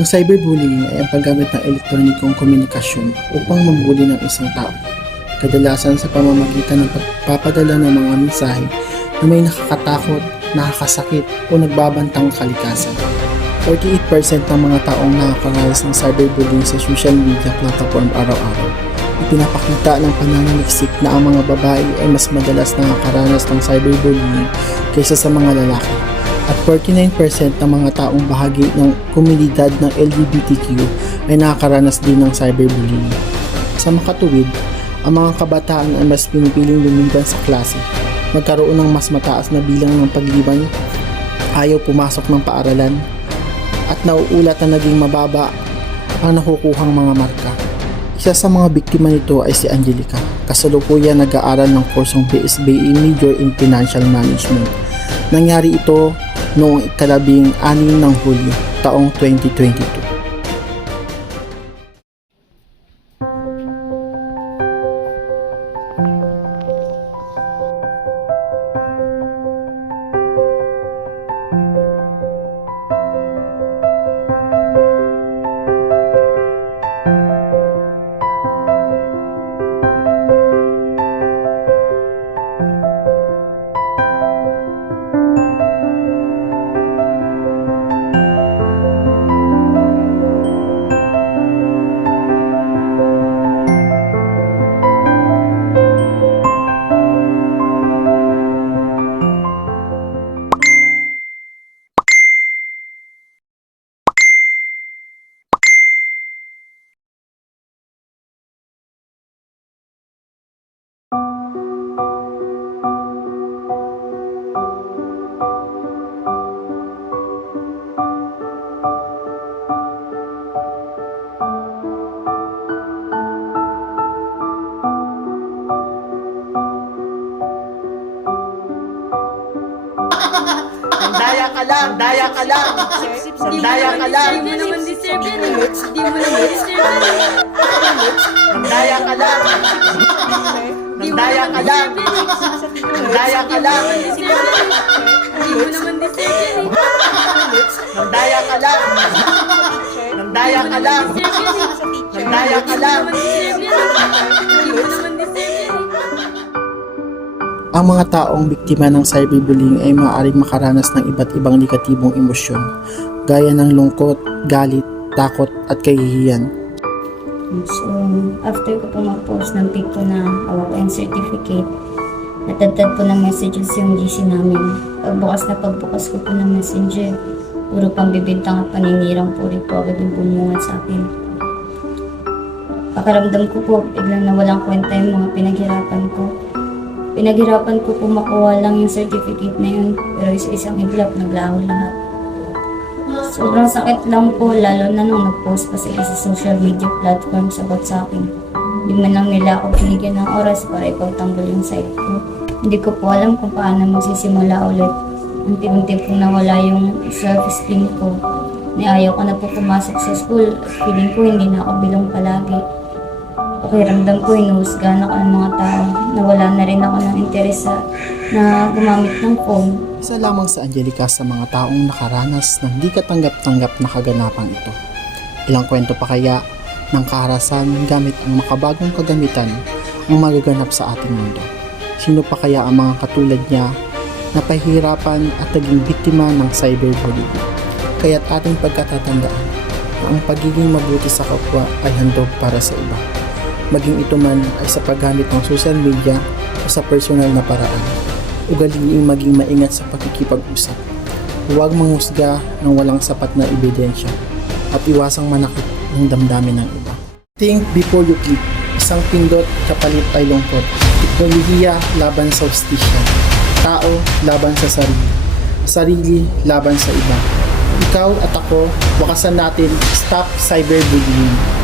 Ang cyberbullying ay ang paggamit ng elektronikong komunikasyon upang mambuli ng isang tao, kadalasan sa pamamagitan ng pagpapadala ng mga mensahe na may nakakatakot, nakakasakit o nagbabantang kalikasan. 48% ng mga taong nakakaranas ng cyberbullying sa social media platform araw-araw. Ipinapakita ng pananaliksik na ang mga babae ay mas madalas nakakaranas ng cyberbullying kaysa sa mga lalaki. At 49% ng mga taong bahagi ng komunidad ng LGBTQ ay nakakaranas din ng cyberbullying. Sa makatuwid, ang mga kabataan ay mas pinipiling lumiban sa klase, magkaroon ng mas mataas na bilang ng pagliban, ayaw pumasok ng paaralan, at nauulat na naging mababa ang nakukuhang mga marka. Isa sa mga biktima nito ay si Angelica, kasalukuyan nag-aaral ng kursong BSBA Major in Financial Management. Nangyari ito noong ika-16 ng Hulyo, taong 2022. Daya ka lang, daya ka lang. Daya ka lang. Hindi mo naman deserve yan. Hindi mo naman deserve yan. Daya ka lang. Daya ka lang. Daya ka lang. Hindi mo naman deserve yan. Daya ka lang. Daya ka lang. Daya ka lang. Hindi mo naman deserve yan. Ang mga taong biktima ng cyberbullying ay maaaring makaranas ng iba't ibang negatibong emosyon, gaya ng lungkot, galit, takot at kahihiyan. So, after ko po mag-post ng pic ko na hawak ko yung certificate, natagtad po ng messages yung GC namin. Pagbukas ko po ng messenger, puro pambibintang at paninirang puri po agad yung bumungan sa akin. Pakiramdam ko po, biglang nawalang kwenta yung mga pinaghirapan ko. Pinaghirapan ko po makuha lang yung certificate na yun, pero isa-isang iglap, naglaho lahat. Sobrang sakit lang po, lalo na nung nag-post pa sila sa social media platforms about sa akin. Hindi man lang nila ako binigyan ng oras para ipagtanggol yung site ko. Hindi ko po alam kung paano magsisimula ulit. Unti-unti pong nawala yung self-esteem ko. Ayaw ko na po pumasok sa school at feeling ko hindi na ako bilang palagi. Pakiramdam ko, hinuhusgahan ako ng mga tao. Nawala na rin ako ng interes na gumamit ng phone. Isa lamang sa Angelica sa mga taong nakaranas ng di katanggap-tanggap na kaganapang ito. Ilang kwento pa kaya ng kaharasan gamit ang makabagong kagamitan ang magaganap sa ating mundo? Sino pa kaya ang mga katulad niya na pahihirapan at naging biktima ng cyberbullying? Kaya't ating pagkatatandaan na ang pagiging mabuti sa kapwa ay handog para sa iba. Maging ito man ay sa paggamit ng social media o sa personal na paraan. Ugaliing maging maingat sa pakikipag-usap. Huwag manghusga ng walang sapat na ebidensya at iwasang manakit ng damdamin ng iba. Think before you click. Isang pindot kapalit ay lungkot. Teknolohiya laban sa hustisya. Tao laban sa sarili. Sarili laban sa iba. Ikaw at ako, wakasan natin. Stop cyberbullying.